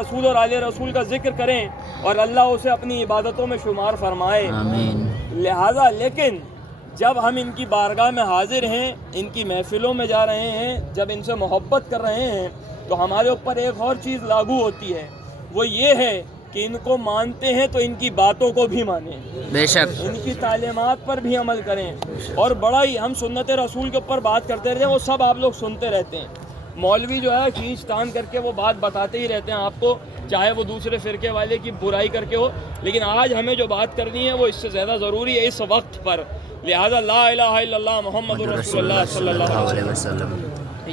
رسول اور آل رسول کا ذکر کریں اور اللہ اسے اپنی عبادتوں میں شمار فرمائے، آمین۔ لہذا لیکن جب ہم ان کی بارگاہ میں حاضر ہیں، ان کی محفلوں میں جا رہے ہیں، جب ان سے محبت کر رہے ہیں، تو ہمارے اوپر ایک اور چیز لاگو ہوتی ہے، وہ یہ ہے کہ ان کو مانتے ہیں تو ان کی باتوں کو بھی مانیں، بے شک، ان کی تعلیمات پر بھی عمل کریں۔ اور بڑا ہی ہم سنت رسول کے اوپر بات کرتے رہتے ہیں، وہ سب آپ لوگ سنتے رہتے ہیں، مولوی جو ہے کھینچ تان کر کے وہ بات بتاتے ہی رہتے ہیں آپ کو، چاہے وہ دوسرے فرقے والے کی برائی کر کے ہو، لیکن آج ہمیں جو بات کرنی ہے وہ اس سے زیادہ ضروری ہے اس وقت پر، لہذا لا الہ الا اللہ محمد رسول اللہ صلی اللہ علیہ وسلم،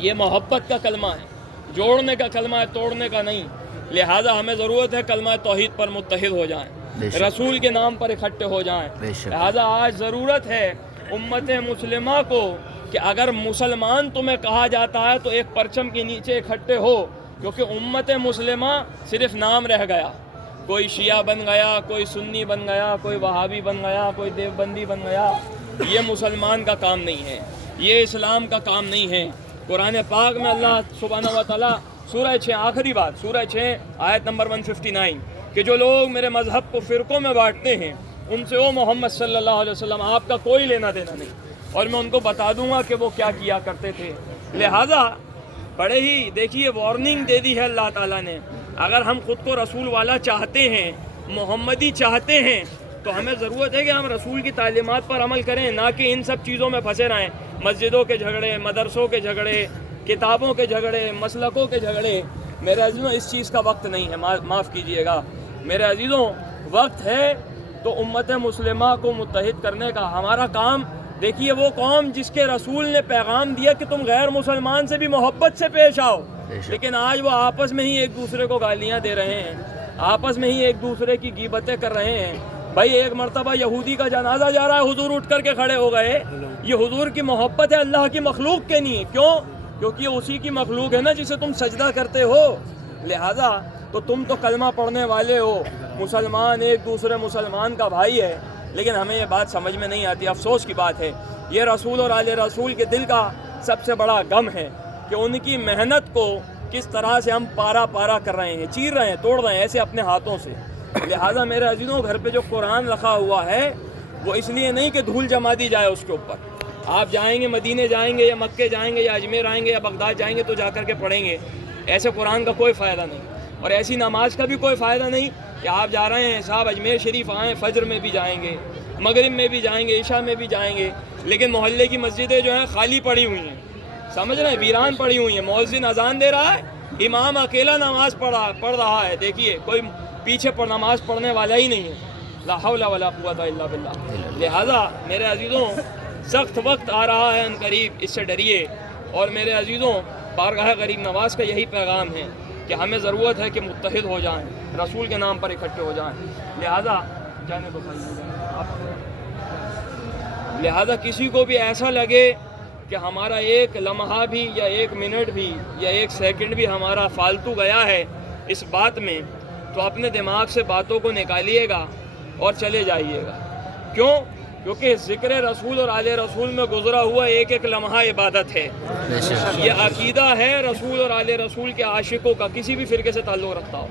یہ محبت کا کلمہ ہے، جوڑنے کا کلمہ ہے، توڑنے کا نہیں، لہذا ہمیں ضرورت ہے کلمہ توحید پر متحد ہو جائیں، رسول کے نام پر اکٹھے ہو جائیں، لہذا آج ضرورت ہے امت مسلمہ کو کہ اگر مسلمان تمہیں کہا جاتا ہے تو ایک پرچم کے نیچے اکٹھے ہو، کیونکہ امت مسلمہ صرف نام رہ گیا، کوئی شیعہ بن گیا، کوئی سنی بن گیا، کوئی وہابی بن گیا، کوئی دیوبندی بن گیا، یہ مسلمان کا کام نہیں ہے، یہ اسلام کا کام نہیں ہے۔ قرآن پاک میں اللہ سبحانہ و تعالیٰ سورہ 6 آخری بات، سورہ 6 آیت نمبر 159 کہ جو لوگ میرے مذہب کو فرقوں میں بانٹتے ہیں ان سے او محمد صلی اللہ علیہ وسلم آپ کا کوئی لینا دینا نہیں، اور میں ان کو بتا دوں گا کہ وہ کیا کیا کرتے تھے۔ لہذا بڑے ہی دیکھیے وارننگ دے دی ہے اللہ تعالیٰ نے، اگر ہم خود کو رسول والا چاہتے ہیں، محمدی چاہتے ہیں، تو ہمیں ضرورت ہے کہ ہم رسول کی تعلیمات پر عمل کریں، نہ کہ ان سب چیزوں میں پھنسے رہیں، مسجدوں کے جھگڑے، مدرسوں کے جھگڑے، کتابوں کے جھگڑے، مسلکوں کے جھگڑے۔ میرے عزیزوں اس چیز کا وقت نہیں ہے، معاف کیجئے گا میرے عزیزوں، وقت ہے تو امت مسلمہ کو متحد کرنے کا۔ ہمارا کام دیکھیے، وہ قوم جس کے رسول نے پیغام دیا کہ تم غیر مسلمان سے بھی محبت سے پیش آؤ، لیکن آج وہ آپس میں ہی ایک دوسرے کو گالیاں دے رہے ہیں، آپس میں ہی ایک دوسرے کی غیبتیں کر رہے ہیں۔ بھائی ایک مرتبہ یہودی کا جنازہ جا رہا ہے، حضور اٹھ کر کے کھڑے ہو گئے، یہ حضور کی محبت ہے، اللہ کی مخلوق کے نہیں ہے، کیوں؟ کیونکہ یہ اسی کی مخلوق ہے نا جسے تم سجدہ کرتے ہو، لہذا تو تم تو کلمہ پڑھنے والے ہو، مسلمان ایک دوسرے مسلمان کا بھائی ہے، لیکن ہمیں یہ بات سمجھ میں نہیں آتی، افسوس کی بات ہے۔ یہ رسول اور آل رسول کے دل کا سب سے بڑا غم ہے کہ ان کی محنت کو کس طرح سے ہم پارا پارا کر رہے ہیں، چیر رہے ہیں، توڑ رہے ہیں ایسے اپنے ہاتھوں سے۔ لہٰذا میرے عزیزوں، گھر پہ جو قرآن رکھا ہوا ہے وہ اس لیے نہیں کہ دھول جما دی جائے اس کے اوپر، آپ جائیں گے مدینے جائیں گے یا مکے جائیں گے یا اجمیر آئیں گے یا بغداد جائیں گے تو جا کر کے پڑھیں گے، ایسے قرآن کا کوئی فائدہ نہیں، اور ایسی نماز کا بھی کوئی فائدہ نہیں کہ آپ جا رہے ہیں صاحب اجمیر شریف آئیں، فجر میں بھی جائیں گے، مغرب میں بھی جائیں گے، عشاء میں بھی جائیں گے، لیکن محلے کی مسجدیں جو ہیں خالی پڑی ہوئی ہیں، سمجھ رہے ہیں، ویران پڑی ہوئی ہیں، مؤذن اذان دے رہا ہے، امام اکیلا نماز پڑھ رہا ہے، دیکھیے کوئی پیچھے پر نماز پڑھنے والا ہی نہیں ہے، لا حول ولا قوت الا باللہ۔ لہذا میرے عزیزوں، سخت وقت آ رہا ہے ان قریب، اس سے ڈریے، اور میرے عزیزوں بارگاہ غریب نواز کا یہی پیغام ہے کہ ہمیں ضرورت ہے کہ متحد ہو جائیں، رسول کے نام پر اکٹھے ہو جائیں، لہذا کسی کو بھی ایسا لگے کہ ہمارا ایک لمحہ بھی یا ایک منٹ بھی یا ایک سیکنڈ بھی ہمارا فالتو گیا ہے اس بات میں، تو اپنے دماغ سے باتوں کو نکالیے گا اور چلے جائیے گا۔ کیوں؟ کیونکہ ذکر رسول اور آل رسول میں گزرا ہوا ایک ایک لمحہ عبادت ہے، یہ عقیدہ ہے رسول اور آل رسول کے عاشقوں کا، کسی بھی فرقے سے تعلق رکھتا ہو۔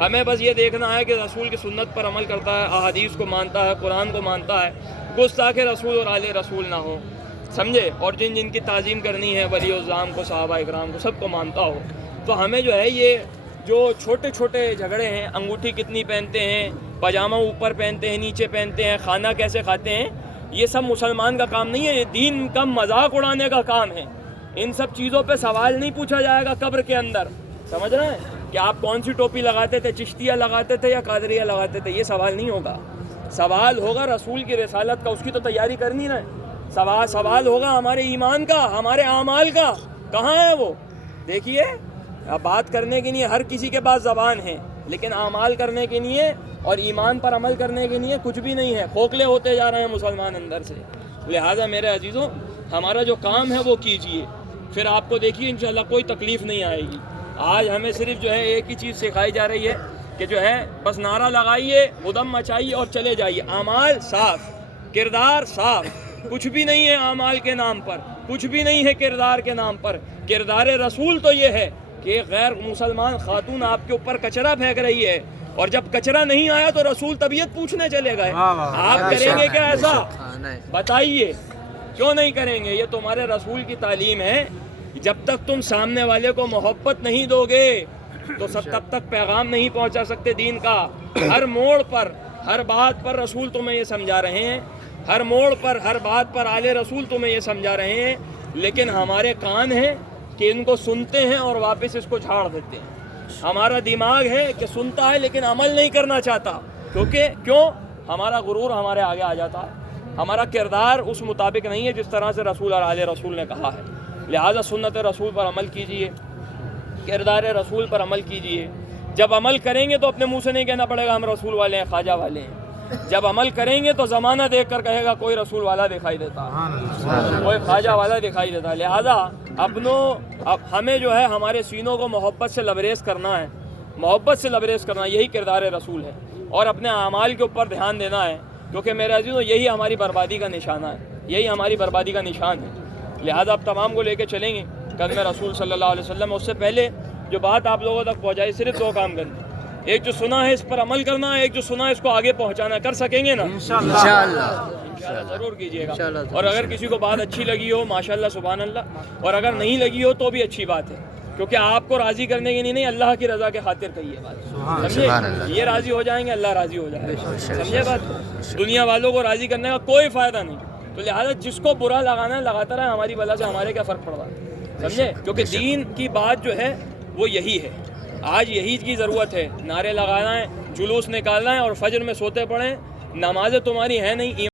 ہمیں بس یہ دیکھنا ہے کہ رسول کی سنت پر عمل کرتا ہے، احادیث کو مانتا ہے، قرآن کو مانتا ہے، گستاخ رسول اور آل رسول نہ ہو، سمجھے، اور جن جن کی تعظیم کرنی ہے، ولی الزام کو، صحابہ اکرام کو، سب کو مانتا ہو۔ تو ہمیں جو ہے یہ جو چھوٹے چھوٹے جھگڑے ہیں، انگوٹھی کتنی پہنتے ہیں، پاجامہ اوپر پہنتے ہیں، نیچے پہنتے ہیں، کھانا کیسے کھاتے ہیں، یہ سب مسلمان کا کام نہیں ہے، یہ دین کا مذاق اڑانے کا کام ہے۔ ان سب چیزوں پہ سوال نہیں پوچھا جائے گا قبر کے اندر، سمجھ رہے ہیں، کہ آپ کون سی ٹوپی لگاتے تھے، چشتیہ لگاتے تھے یا قادریہ لگاتے تھے، یہ سوال نہیں ہوگا۔ سوال ہوگا رسول کی رسالت کا، اس کی تو تیاری کرنی نا، سوال ہوگا ہمارے ایمان کا، ہمارے اعمال کا، کہاں ہے وہ؟ دیکھیے، بات کرنے کے لیے ہر کسی کے پاس زبان ہے، لیکن اعمال کرنے کے لیے اور ایمان پر عمل کرنے کے لیے کچھ بھی نہیں ہے، کھوکھلے ہوتے جا رہے ہیں مسلمان اندر سے۔ لہٰذا میرے عزیزوں، ہمارا جو کام ہے وہ کیجئے، پھر آپ کو دیکھیے انشاءاللہ کوئی تکلیف نہیں آئے گی۔ آج ہمیں صرف جو ہے ایک ہی چیز سکھائی جا رہی ہے کہ جو ہے بس نعرہ لگائیے، ادم مچائیے اور چلے جائیے، اعمال صاف، کردار صاف، کچھ بھی نہیں ہے اعمال کے نام پر، کچھ بھی نہیں ہے کردار کے نام پر۔ کردار رسول تو یہ ہے کہ غیر مسلمان خاتون آپ کے اوپر کچرا پھینک رہی ہے، اور جب کچرا نہیں آیا تو رسول طبیعت پوچھنے چلے گئے. آپ کریں گے کیا ایسا؟ بتائیے کیوں نہیں کریں گے؟ یہ تمہارے رسول کی تعلیم ہے. جب تک تم سامنے والے کو محبت نہیں دو گے تو تب تک پیغام نہیں پہنچا سکتے دین کا. ہر موڑ پر، ہر بات پر رسول تمہیں یہ سمجھا رہے ہیں، ہر موڑ پر، ہر بات پر آل رسول تمہیں یہ سمجھا رہے ہیں، لیکن ہمارے کان ہیں کہ ان کو سنتے ہیں اور واپس اس کو جھاڑ دیتے ہیں. ہمارا دماغ ہے کہ سنتا ہے لیکن عمل نہیں کرنا چاہتا. کیوں؟ ہمارا غرور ہمارے آگے آ جاتا ہے، ہمارا کردار اس مطابق نہیں ہے جس طرح سے رسول اور آل رسول نے کہا ہے. لہٰذا سنت رسول پر عمل کیجئے، کردار رسول پر عمل کیجئے. جب عمل کریں گے تو اپنے منہ سے نہیں کہنا پڑے گا ہم رسول والے ہیں، خواجہ والے ہیں. جب عمل کریں گے تو زمانہ دیکھ کر کہے گا کوئی رسول والا دکھائی دیتا، کوئی خواجہ والا دکھائی دیتا. لہذا ہمیں جو ہے ہمارے سینوں کو محبت سے لبریز کرنا ہے، محبت سے لبریز کرنا، یہی کردار رسول ہے. اور اپنے اعمال کے اوپر دھیان دینا ہے، کیونکہ میرے عزیزوں یہی ہماری بربادی کا نشانہ ہے، یہی ہماری بربادی کا نشان ہے. لہذا آپ تمام کو لے کے چلیں گے قدم رسول صلی اللہ علیہ وسلم. اس سے پہلے جو بات آپ لوگوں تک پہنچائی، صرف 2 کام کرنے. ایک جو سنا ہے اس پر عمل کرنا ہے، ایک جو سنا ہے اس کو آگے پہنچانا. کر سکیں گے نا؟ انشاءاللہ ضرور کیجیے گا. اور اگر کسی کو بات اچھی لگی ہو ماشاءاللہ سبحان اللہ، اور اگر نہیں لگی ہو تو بھی اچھی بات ہے، کیونکہ آپ کو راضی کرنے کی نہیں، اللہ کی رضا کے خاطر کہیے بات. سمجھے؟ یہ راضی ہو جائیں گے، اللہ راضی ہو جائے گا. سمجھے بات؟ دنیا والوں کو راضی کرنے کا کوئی فائدہ نہیں. تو لہٰذا جس کو برا لگانا ہے لگاتا رہے، ہماری بلا سے ہمارے کیا فرق پڑ رہا ہے؟ سمجھے؟ کیونکہ دین کی بات جو ہے وہ یہی ہے. آج یہی کی ضرورت ہے. نعرے لگانا ہے، جلوس نکالنا ہے اور فجر میں سوتے پڑیں. نمازیں تمہاری ہیں نہیں.